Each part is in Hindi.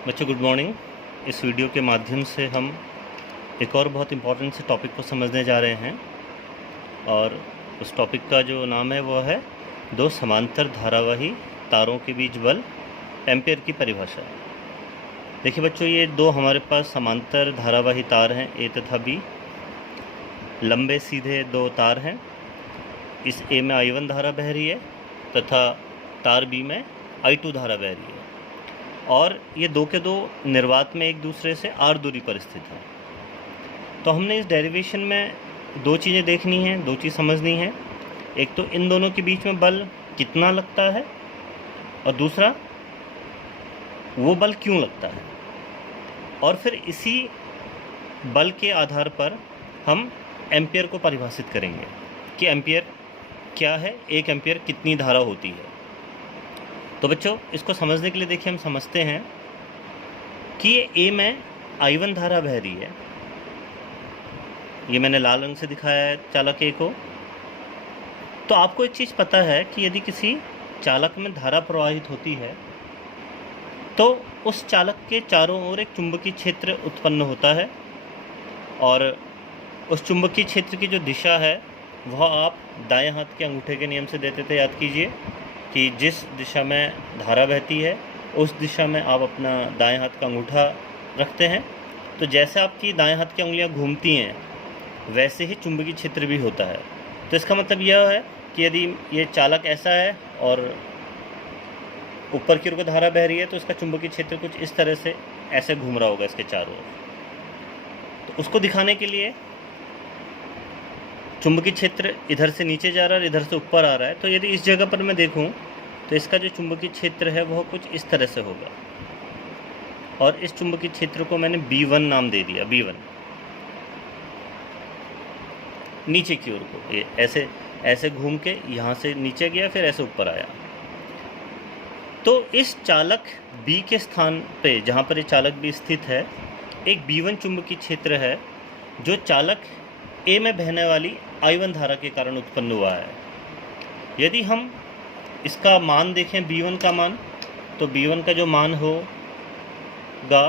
बच्चों गुड मॉर्निंग। इस वीडियो के माध्यम से हम एक और बहुत इम्पोर्टेंट से टॉपिक को समझने जा रहे हैं और उस टॉपिक का जो नाम है वो है दो समांतर धारावाही तारों के बीच बल, एम्पियर की परिभाषा। देखिए बच्चों, ये दो हमारे पास समांतर धारावाही तार हैं, ए तथा बी। लंबे सीधे दो तार हैं। इस ए में I1 धारा बह रही है तथा तार बी में I2 धारा बह रही है और ये दो के दो निर्वात में एक दूसरे से r दूरी पर स्थित है। तो हमने इस डेरिवेशन में दो चीज़ें देखनी हैं, दो चीज़ समझनी है। एक तो इन दोनों के बीच में बल कितना लगता है और दूसरा वो बल क्यों लगता है, और फिर इसी बल के आधार पर हम एम्पियर को परिभाषित करेंगे कि एम्पियर क्या है, एक एम्पियर कितनी धारा होती है। तो बच्चों, इसको समझने के लिए देखिए हम समझते हैं कि ये ए में I1 धारा बह रही है। ये मैंने लाल रंग से दिखाया है चालक ए को। तो आपको एक चीज़ पता है कि यदि किसी चालक में धारा प्रवाहित होती है तो उस चालक के चारों ओर एक चुंबकीय क्षेत्र उत्पन्न होता है और उस चुंबकीय क्षेत्र की जो दिशा है वह आप दाएं हाथ के अंगूठे के नियम से देते थे। याद कीजिए कि जिस दिशा में धारा बहती है उस दिशा में आप अपना दाएं हाथ का अंगूठा रखते हैं। तो जैसे आपकी दाएं हाथ की उंगलियां घूमती हैं वैसे ही चुंबकीय क्षेत्र भी होता है। तो इसका मतलब यह है कि यदि ये चालक ऐसा है और ऊपर की ओर धारा बह रही है तो इसका चुंबकीय क्षेत्र कुछ इस तरह से ऐसे घूम रहा होगा इसके चारों ओर। तो उसको दिखाने के लिए चुंबकीय क्षेत्र इधर से नीचे जा रहा है और इधर से ऊपर आ रहा है। तो यदि इस जगह पर मैं देखूं तो इसका जो चुंबकीय क्षेत्र है वह कुछ इस तरह से होगा और इस चुंबकीय क्षेत्र को मैंने B1 नाम दे दिया। B1 नीचे की ओर को ये ऐसे ऐसे घूम के यहाँ से नीचे गया, फिर ऐसे ऊपर आया। तो इस चालक B के स्थान पे जहाँ पर ये चालक B स्थित है एक B1 चुंबकीय क्षेत्र है जो चालक ए में बहने वाली I1 धारा के कारण उत्पन्न हुआ है। यदि हम इसका मान देखें B1 का मान, तो B1 का जो मान होगा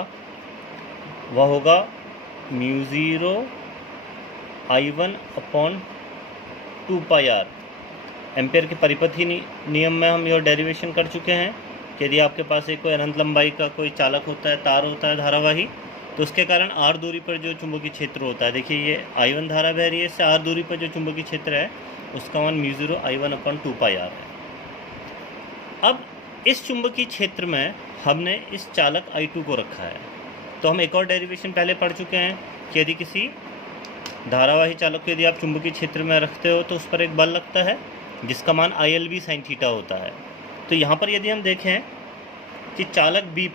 वह होगा μ0 I1 अपॉन 2πr। एम्पियर के परिपथी नियम में हम यह डेरिवेशन कर चुके हैं कि यदि आपके पास एक कोई अनंत लंबाई का कोई चालक होता है, तार होता है धारावाही, तो उसके कारण r दूरी पर जो चुंबकीय क्षेत्र होता है, देखिए ये I1 धारा बह रही है, इससे r दूरी पर जो चुंबकीय क्षेत्र है उसका मान μ0 I1 अपॉन 2πr है। अब इस चुंबकीय क्षेत्र में हमने इस चालक I2 को रखा है। तो हम एक और डेरिवेशन पहले पढ़ चुके हैं कि यदि किसी धारावाही चालक को यदि आप चुंबकीय क्षेत्र में रखते हो तो उस पर एक बल लगता है जिसका मान ILB sin थीटा होता है। तो यहाँ पर यदि हम देखें कि चालक B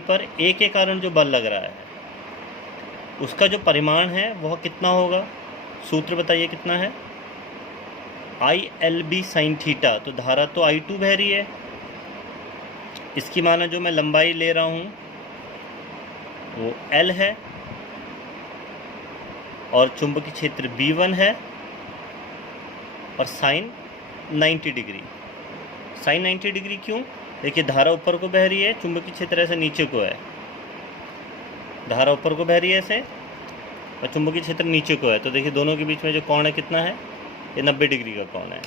पर A के कारण जो बल लग रहा है उसका जो परिमाण है वह कितना होगा, सूत्र बताइए कितना है, ILB sin थीटा। तो धारा तो I2 बह रही है, इसकी माना जो मैं लंबाई ले रहा हूँ वो L है और चुंबकीय क्षेत्र B1 है और साइन 90 डिग्री। साइन 90 डिग्री क्यों? देखिए धारा ऊपर को बह रही है, चुंबकीय क्षेत्र ऐसे नीचे को है। धारा ऊपर को बह रही है ऐसे और चुंबकीय क्षेत्र नीचे को है। तो देखिए दोनों के बीच में जो कोण है कितना है, ये 90 डिग्री का कोण है,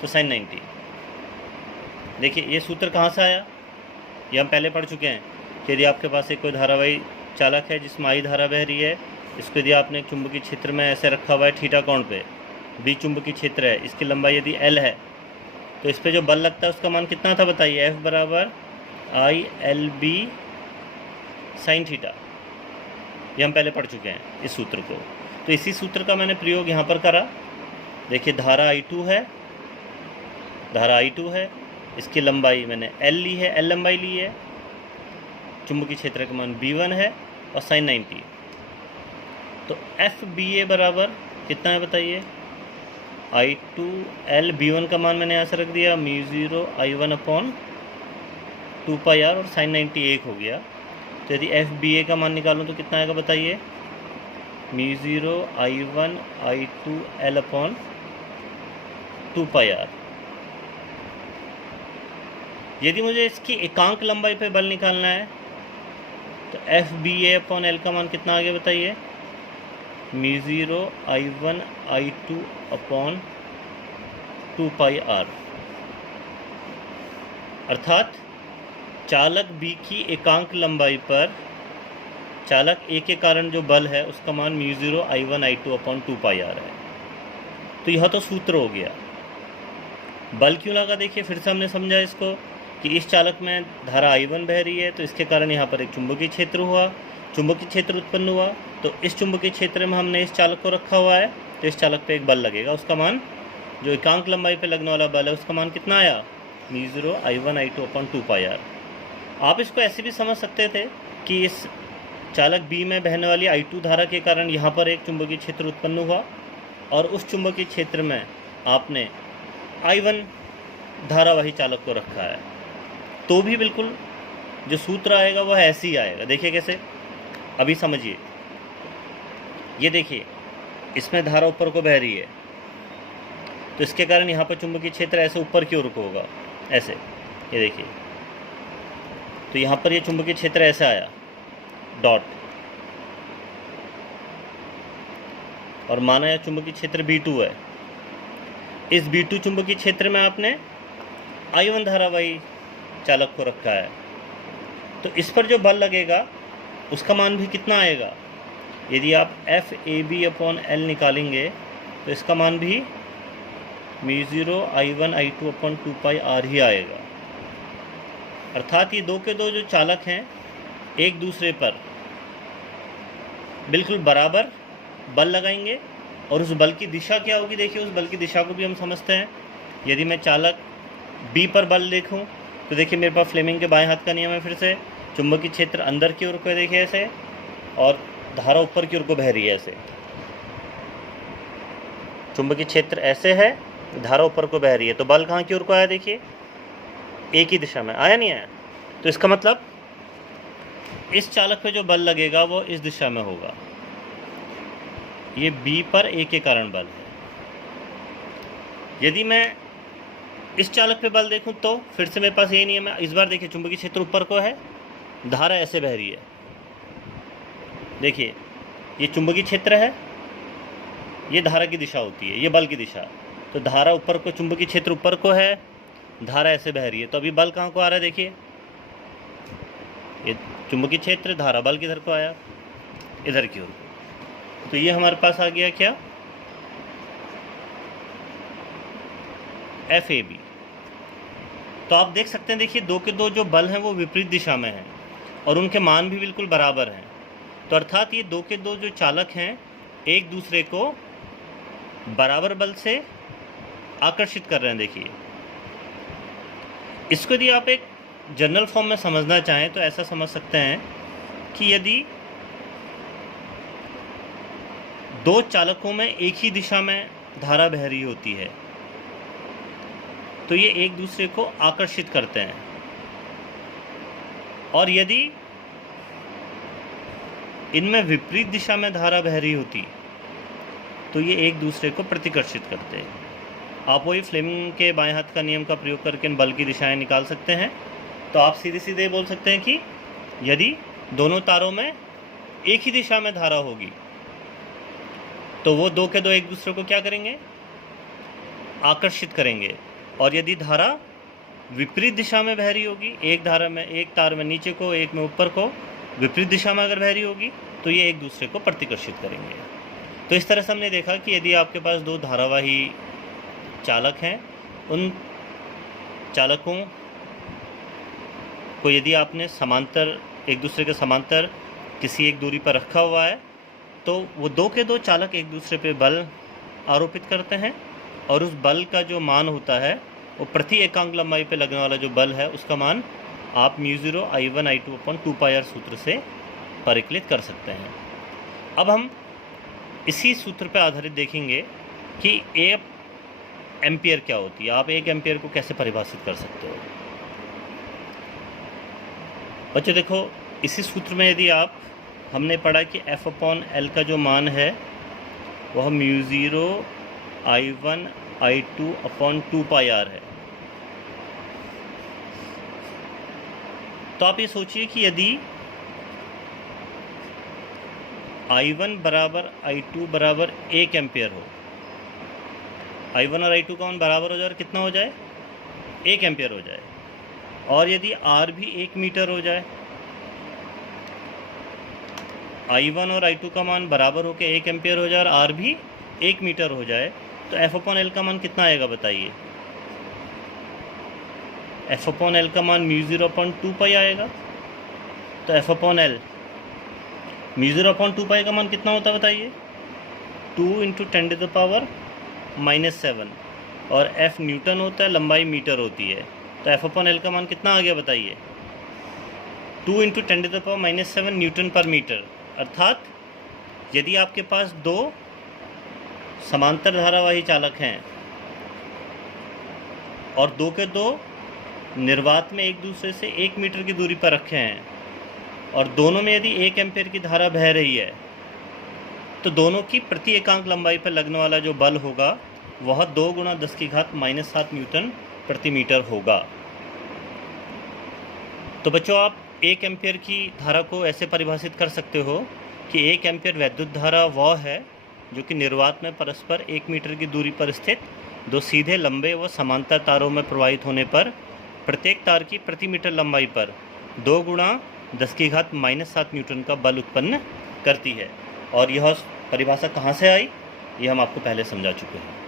तो साइन 90। देखिए ये सूत्र कहाँ से आया, ये हम पहले पढ़ चुके हैं कि यदि आपके पास एक कोई धारावाही चालक है जिसमें I धारा बह रही है, इसको यदि आपने एक चुंबकीय क्षेत्र में ऐसे रखा हुआ है थीटा कोण पे, B चुंबकीय क्षेत्र है, इसकी लंबाई यदि L है तो इस पर जो बल लगता है उसका मान कितना था बताइए, F बराबर ILB sin थीटा। ये हम पहले पढ़ चुके हैं इस सूत्र को। तो इसी सूत्र का मैंने प्रयोग यहाँ पर करा। देखिए धारा I2 है, इसकी लंबाई मैंने L ली है, L लंबाई ली है, चुंबकीय क्षेत्र का मान B1 है और साइन 90। तो FBA बराबर कितना है बताइए, I2L B1 का मान मैंने यहाँ से रख दिया μ0 I1 अपॉन 2πr और साइन 90 1 हो गया। तो यदि FBA का मान निकालूँ तो कितना आएगा बताइए, μ0 I1 I2L अपॉन 2πr। यदि मुझे इसकी एकांक लंबाई पे बल निकालना है तो एफ बी ए अपॉन एल का मान कितना आ गया बताइए, μ0 I1 I2 upon 2 pi are. अर्थात चालक बी की एकांक लंबाई पर चालक ए के कारण जो बल है उसका मान μ0 I1 I2 upon 2 pi are है। तो यह तो सूत्र हो गया। बल क्यों लगा देखिए, फिर से हमने समझा इसको कि इस चालक में धारा I1 बह रही है, तो इसके कारण यहाँ पर एक चुंबकीय क्षेत्र हुआ, चुंबकीय क्षेत्र उत्पन्न हुआ। तो इस चुंबकीय क्षेत्र में हमने इस चालक को रखा हुआ है, तो इस चालक पे एक बल लगेगा, उसका मान जो एकांक लंबाई पे लगने वाला बल है उसका मान कितना आया, μ0 I1 I2 upon 2 pi are. आप इसको ऐसे भी समझ सकते थे कि इस चालक बी में बहने वाली I2 धारा के कारण यहाँ पर एक चुंबकीय क्षेत्र उत्पन्न हुआ और उस चुंबकीय क्षेत्र में आपने I1 धारावाही चालक को रखा है, तो भी बिल्कुल जो सूत्र आएगा वह ऐसे ही आएगा। देखिए कैसे, अभी समझिए। ये देखिए, इसमें धारा ऊपर को बह रही है, तो इसके कारण यहाँ पर चुंबकीय क्षेत्र ऐसे ऊपर की ओर को होगा, ऐसे। ये देखिए, तो यहाँ पर ये चुंबकीय क्षेत्र ऐसे आया डॉट, और माना यह चुंबकीय क्षेत्र B2 है। इस B2 चुंबकीय क्षेत्र में आपने I1 धारावाही चालक को रखा है, तो इस पर जो बल लगेगा उसका मान भी कितना आएगा। यदि आप F A B upon L निकालेंगे तो इसका मान भी μ0 I1 I2 upon 2 pi are ही आएगा। अर्थात ये दो के दो जो चालक हैं एक दूसरे पर बिल्कुल बराबर बल लगाएंगे, और उस बल की दिशा क्या होगी देखिए, उस बल की दिशा को भी हम समझते हैं। यदि मैं चालक बी पर बल देखूं तो देखिए मेरे पास फ्लेमिंग के बाएं हाथ का नियम है, फिर से चुंबकीय क्षेत्र अंदर की ओर को देखिए ऐसे, और धारा ऊपर की ओर को बह रही है ऐसे। चुंबकीय क्षेत्र ऐसे है, धारा ऊपर को बह रही है, तो बल कहाँ की ओर को आया देखिए, एक ही दिशा में आया, नहीं आया। तो इसका मतलब इस चालक पे जो बल लगेगा वो इस दिशा में होगा। ये बी पर ए के कारण बल है। यदि मैं इस चालक पे बल देखूं तो फिर से मेरे पास ये नियम है। इस बार देखिए चुंबकीय क्षेत्र ऊपर को है, धारा ऐसे बह रही है। देखिए ये चुंबकीय क्षेत्र है, ये धारा की दिशा होती है, ये बल की दिशा। तो धारा ऊपर को, चुंबकीय क्षेत्र ऊपर को है, धारा ऐसे बह रही है, तो अभी बल कहाँ को आ रहा है देखिए, ये चुंबकीय क्षेत्र, धारा, बल किधर को आया, इधर की ओर। तो ये हमारे पास आ गया क्या, एफ ए बी। तो आप देख सकते हैं, देखिए दो के दो जो बल हैं वो विपरीत दिशा में हैं और उनके मान भी बिल्कुल बराबर हैं। तो अर्थात ये दो के दो जो चालक हैं एक दूसरे को बराबर बल से आकर्षित कर रहे हैं। देखिए इसको यदि आप एक जनरल फॉर्म में समझना चाहें तो ऐसा समझ सकते हैं कि यदि दो चालकों में एक ही दिशा में धारा बह रही होती है तो ये एक दूसरे को आकर्षित करते हैं, और यदि इनमें विपरीत दिशा में धारा बह रही होती तो ये एक दूसरे को प्रतिकर्षित करते हैं। आप वही फ्लेमिंग के बाएं हाथ का नियम का प्रयोग करके इन बल की दिशाएं निकाल सकते हैं। तो आप सीधे सीधे बोल सकते हैं कि यदि दोनों तारों में एक ही दिशा में धारा होगी तो वो दो के दो एक दूसरे को क्या करेंगे, आकर्षित करेंगे। और यदि धारा विपरीत दिशा में बह रही होगी, एक धारा में, एक तार में नीचे को, एक में ऊपर को, विपरीत दिशा में अगर बह रही होगी तो ये एक दूसरे को प्रतिकर्षित करेंगे। तो इस तरह से हमने देखा कि यदि आपके पास दो धारावाही चालक हैं, उन चालकों को यदि आपने समांतर, एक दूसरे के समांतर किसी एक दूरी पर रखा हुआ है तो वो दो के दो चालक एक दूसरे पे बल आरोपित करते हैं, और उस बल का जो मान होता है वो प्रति एकांक लंबाई पे लगने वाला जो बल है उसका मान आप μ0 I1 I2 upon 2 pi are सूत्र से परिकलित कर सकते हैं। अब हम इसी सूत्र पर आधारित देखेंगे कि एक एम्पियर क्या होती है। आप एक एम्पियर को कैसे परिभाषित कर सकते हो। बच्चों देखो, इसी सूत्र में यदि आप, हमने पढ़ा कि F अपॉन L का जो मान है वह μ0 I1 I2 upon 2 pi are है। तो आप ये सोचिए कि यदि I1 बराबर I2 बराबर 1 एम्पियर हो, I1 और I2 का मान बराबर हो जाए और कितना हो जाए, 1 एम्पियर हो जाए, और यदि R भी 1 मीटर हो जाए, I1 और I2 का मान बराबर होकर 1 एम्पियर हो जाए और R भी 1 मीटर हो जाए, तो F/L का मान कितना आएगा बताइए। F/L का मान μ0/2π आएगा। तो F/L μ0/2π का मान कितना होता है बताइए, 2 × 10⁻⁻7, और F न्यूटन होता है, लंबाई मीटर होती है। तो F/L का मान कितना आ गया बताइए, 2 × 10⁻⁻7 न्यूटन पर मीटर। अर्थात यदि आपके पास दो समांतर धारावाही चालक हैं और दो के दो निर्वात में एक दूसरे से 1 मीटर की दूरी पर रखे हैं और दोनों में यदि 1 एम्पीयर की धारा बह रही है, तो दोनों की प्रति एकांक लंबाई पर लगने वाला जो बल होगा वह 2 × 10⁻⁻7 न्यूटन प्रति मीटर होगा। तो बच्चों, आप 1 एम्पीयर की धारा को ऐसे परिभाषित कर सकते हो कि 1 एम्पीयर वैद्युत धारा वह है जो कि निर्वात में परस्पर 1 मीटर की दूरी पर स्थित दो सीधे लंबे व समांतर तारों में प्रवाहित होने पर प्रत्येक तार की प्रति मीटर लंबाई पर 2 × 10⁻⁻7 न्यूटन का बल उत्पन्न करती है। और यह परिभाषा कहाँ से आई, यह हम आपको पहले समझा चुके हैं।